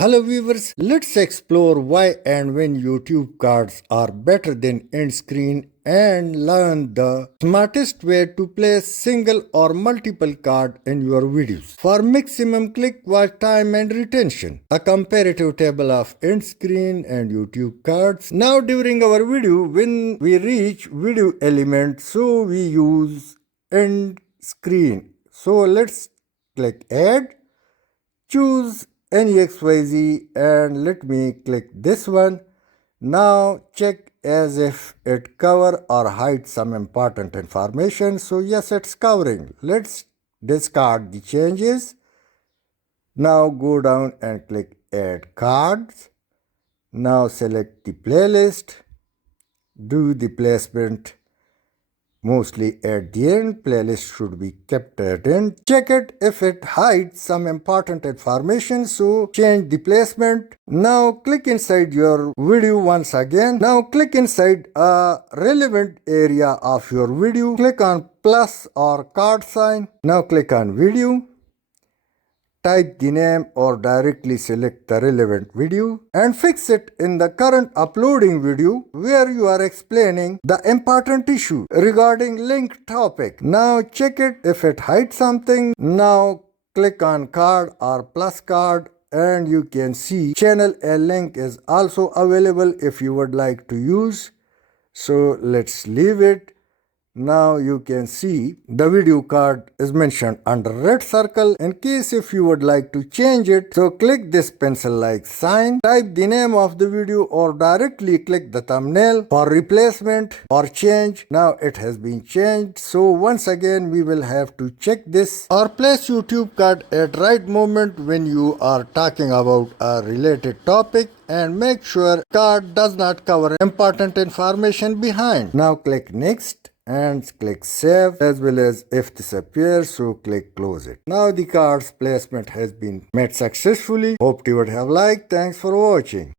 Hello viewers, let's explore why and when YouTube cards are better than end screen and learn the smartest way to place single or multiple card in your videos for maximum click watch time and retention. A comparative table of end screen and YouTube cards. Now during our video, when we reach video element, so we use end screen. So let's click add, choose any XYZ and let me click this one. Now check as if it cover or hide some important information. So yes, it's covering. Let's discard the changes. Now go down and click add cards. Now select the playlist. Do the placement mostly at the end. Playlist should be kept at end. Check it if it hides some important information, so change the placement. Now click inside your video once again. Now click inside a relevant area of your video. Click on plus or card sign. Now click on video. Type the name or directly select the relevant video and fix it in the current uploading video where you are explaining the important issue regarding linked topic. Now check it if it hides something. Now click on card or plus card and you can see channel and link is also available if you would like to use. So let's leave it. Now you can see the video card is mentioned under red circle. In case if you would like to change it, so click this pencil like sign, type the name of the video or directly click the thumbnail for replacement or change. Now it has been changed. So once again we will have to check this or place YouTube card at right moment when you are talking about a related topic and make sure card does not cover important information behind. Now click next and click save, as well as if this appears, so click close it. Now the card's placement has been made successfully. Hope you would have liked. Thanks for watching.